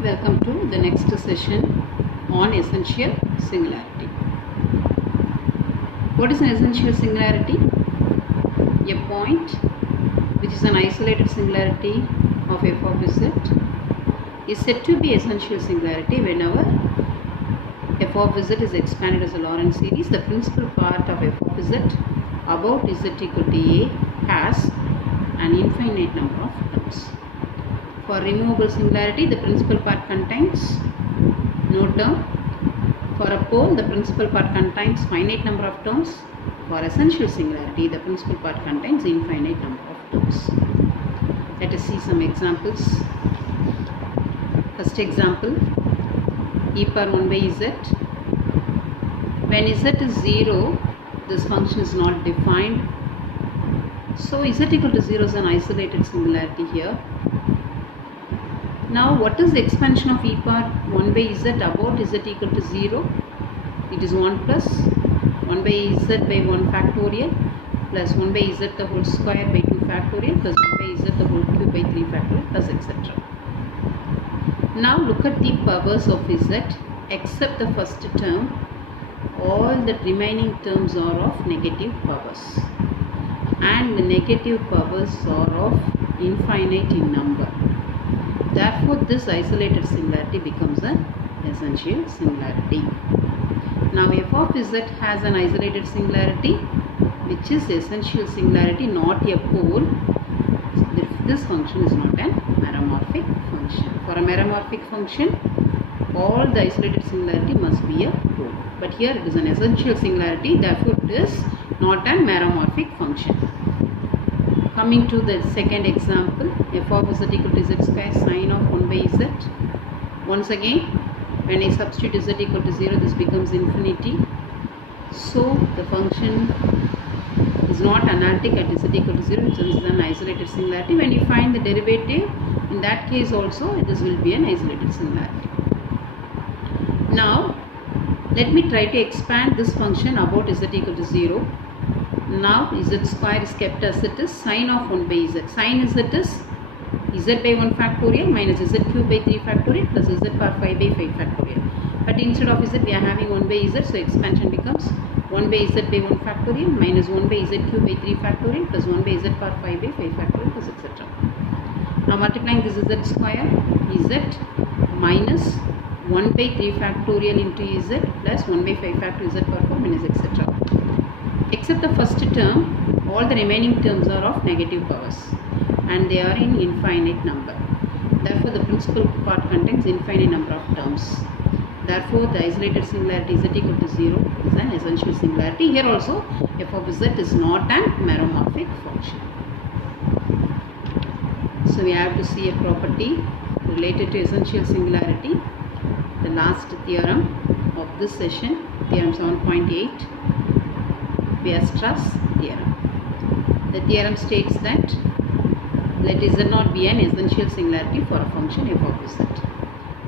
Welcome to the next session on essential singularity. What is an essential singularity? A point which is an isolated singularity of f of z is said to be essential singularity whenever f of z is expanded as a Lorentz series. The principal part of f of z about z equal to a has an infinite number of terms. For removable singularity, the principal part contains no term. For a pole, the principal part contains finite number of terms. For essential singularity, the principal part contains infinite number of terms. Let us see some examples. First example, e power 1 by z. When z is 0, this function is not defined. So z equal to 0 is an isolated singularity here. Now, what is the expansion of e power 1 by z about z equal to 0? It is 1 plus 1 by z by 1 factorial plus 1 by z the whole square by 2 factorial plus 1 by z the whole cube by 3 factorial plus etc. Now, look at the powers of z except the first term. All the remaining terms are of negative powers, and the negative powers are of infinite in number. Therefore, this isolated singularity becomes an essential singularity. Now, f of z has an isolated singularity which is essential singularity, not a pole. This function is not an meromorphic function. For a meromorphic function, all the isolated singularity must be a pole. But here it is an essential singularity, therefore it is not a meromorphic function. Coming to the second example, f of z equal to z square sine of 1 by z. Once again, when I substitute z equal to 0, this becomes infinity. So, the function is not analytic at z equal to 0, it is an isolated singularity. When you find the derivative, in that case also, this will be an isolated singularity. Now, let me try to expand this function about z equal to 0. Now, z square is kept as it is, sine of 1 by z. Sine z is z by 1 factorial minus z cube by 3 factorial plus z power 5 by 5 factorial. But instead of z, we are having 1 by z, so expansion becomes 1 by z by 1 factorial minus 1 by z cube by 3 factorial plus 1 by z power 5 by 5 factorial plus etc. Now, multiplying this z square, z minus 1 by 3 factorial into z plus 1 by 5 factorial z power 4 minus etc. Except the first term, all the remaining terms are of negative powers and they are in infinite number. Therefore, the principal part contains infinite number of terms. Therefore, the isolated singularity z equal to 0 is an essential singularity. Here also, f of z is not an meromorphic function. So, we have to see a property related to essential singularity. The last theorem of this session, theorem 7.8. Weierstrass theorem. The theorem states that let z not be an essential singularity for a function f of z.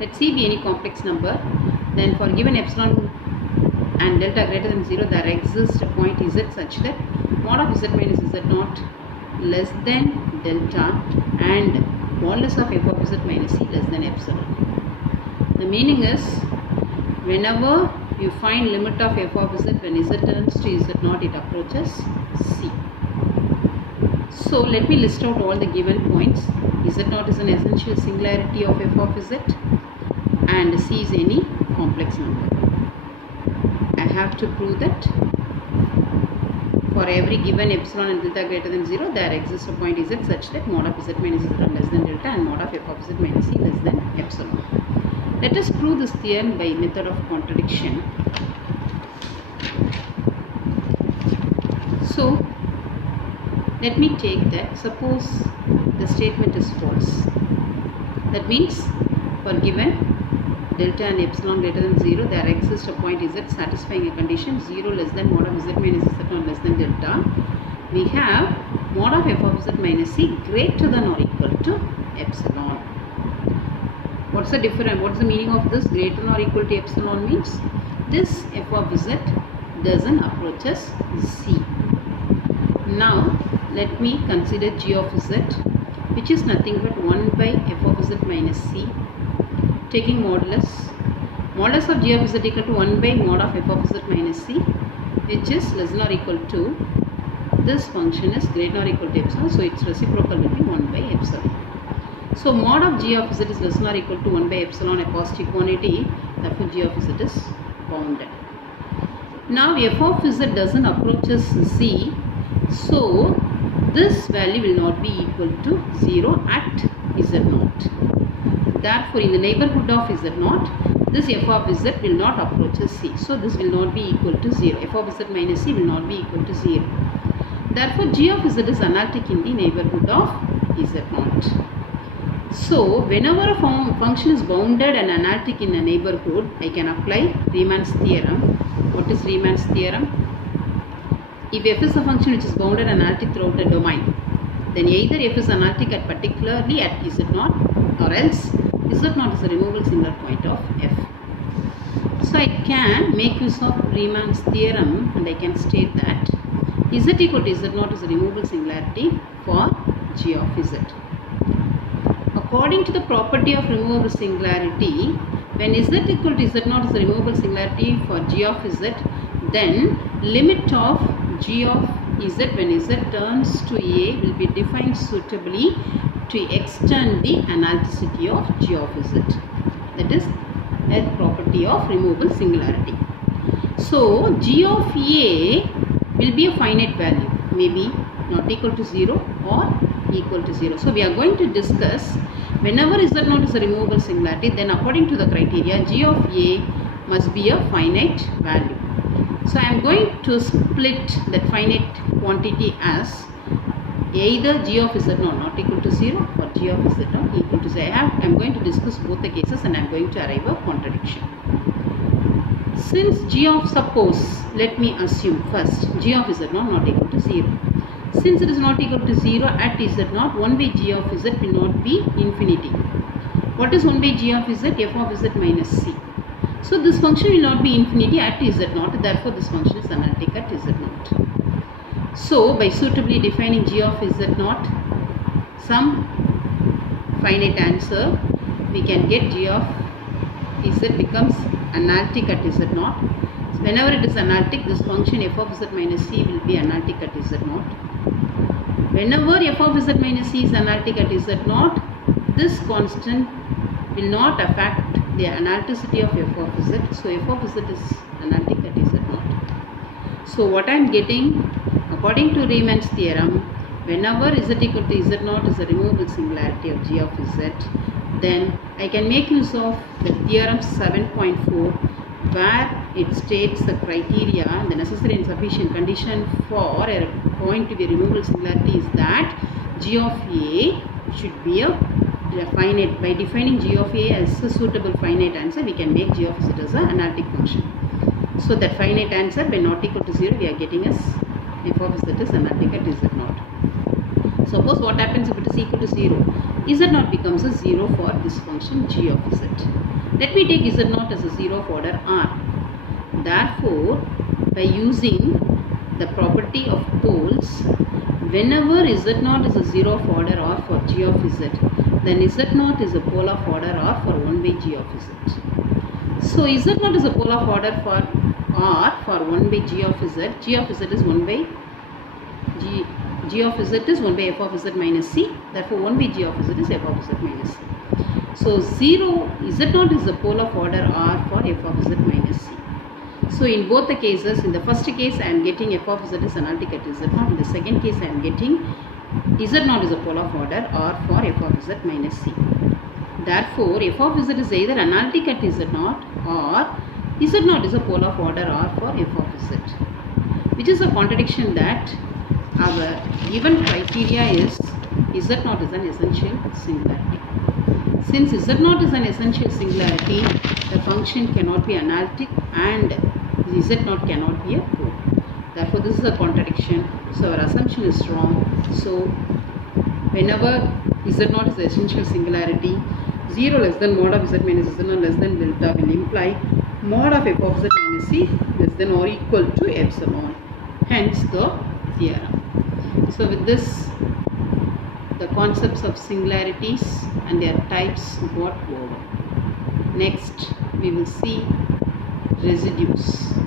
Let c be any complex number, then for given epsilon and delta greater than 0, there exists a point z such that mod of z minus z naught less than delta and modulus of f of z minus c less than epsilon. The meaning is, whenever you find limit of f of z when z turns to z naught, it approaches c. So, let me list out all the given points. Z naught is an essential singularity of f of z and c is any complex number. I have to prove that for every given epsilon and delta greater than 0, there exists a point z such that mod of z minus z naught less than delta and mod of f of z minus c less than epsilon. Let us prove this theorem by method of contradiction. So, let me take that. Suppose the statement is false. That means, for given delta and epsilon greater than 0, there exists a point z satisfying a condition 0 less than mod of z minus z naught less than delta. We have mod of f of z minus c greater than or equal to epsilon. What's the difference? What's the meaning of this? Greater than or equal to epsilon means this f of z doesn't approaches c. Now, let me consider g of z, which is nothing but 1 by f of z minus c. taking modulus of g of z equal to 1 by mod of f of z minus c, which is less than or equal to this function is greater than or equal to epsilon, so its reciprocal will be 1 by epsilon. So mod of g of z is less than or equal to 1 by epsilon, a positive quantity, therefore g of z is bounded. Now f of z doesn't approaches c, so this value will not be equal to 0 at z0. Therefore in the neighborhood of z0, this f of z will not approach c, so this will not be equal to 0. F of z minus c will not be equal to 0. Therefore g of z is analytic in the neighborhood of z0. So whenever a function is bounded and analytic in a neighborhood, I can apply Riemann's theorem. What is Riemann's theorem? If f is a function which is bounded and analytic throughout the domain, then either f is analytic at particularly at z0, or else z0 is a removable singular point of f. So I can make use of Riemann's theorem and I can state that z equal to z0 is a removable singularity for g of z. According to the property of removable singularity, when z equal to z0 is a removable singularity for g of z, then limit of g of z when z turns to a will be defined suitably to extend the analyticity of g of z. That is a property of removable singularity. So g of a will be a finite value, maybe not equal to 0 or equal to 0. So we are going to discuss whenever z0 is a removable singularity, then according to the criteria g of a must be a finite value. So I am going to split that finite quantity as either g of z0 not equal to 0 or g of z0 equal to 0. I am going to discuss both the cases and I am going to arrive a contradiction. Since g of, suppose, let me assume first g of z0 not equal to 0. Since it is not equal to 0 at z0, 1 by g of z will not be infinity. What is 1 by g of z? F of z minus c. So this function will not be infinity at z0, therefore this function is analytic at z0. So by suitably defining g of z0, some finite answer, we can get g of z becomes analytic at z0. So whenever it is analytic, this function f of z minus c will be analytic at z0. Whenever f of z minus c is analytic at z0, this constant will not affect the analyticity of f of z. So f of z is analytic at z0. So what I am getting, according to Riemann's theorem, whenever z equal to z0 is a removable singularity of g of z, then I can make use of the theorem 7.4, where it states the criteria, the necessary and sufficient condition for a point to be a removable singularity is that g of a should be a finite. By defining g of a as a suitable finite answer, we can make g of z as an analytic function. So that finite answer by not equal to 0, we are getting as f of z is analytic at z0. Suppose what happens if it is equal to 0? z0 becomes a 0 for this function g of z. Let me take z0 as a 0 of order r. Therefore, by using the property of poles, whenever z0 is a 0 of order r for g of z, then z0 is a pole of order r for 1 by g of z. So z0 is a pole of order for r for 1 by g of z. G of z is 1 by g of z is 1 by f of z minus c. Therefore 1 by g of z is f of z minus c. So z0 is the pole of order r for f of z minus c. So in both the cases, in the first case I am getting f of z is analytic at z0. In the second case I am getting z0 is a pole of order r for f of z minus c. Therefore f of z is either analytic at z0 or z0 is a pole of order r for f of z, which is a contradiction that our given criteria is z0 is an essential singularity. Since z0 is an essential singularity, the function cannot be analytic and z0 cannot be a pole. Therefore this is a contradiction. So our assumption is wrong. So whenever z0 is the essential singularity, 0 less than mod of z minus z0 less than delta will imply mod of f of z minus c less than or equal to epsilon. Hence the theorem. So with this, the concepts of singularities and their types got over. Next we will see residues.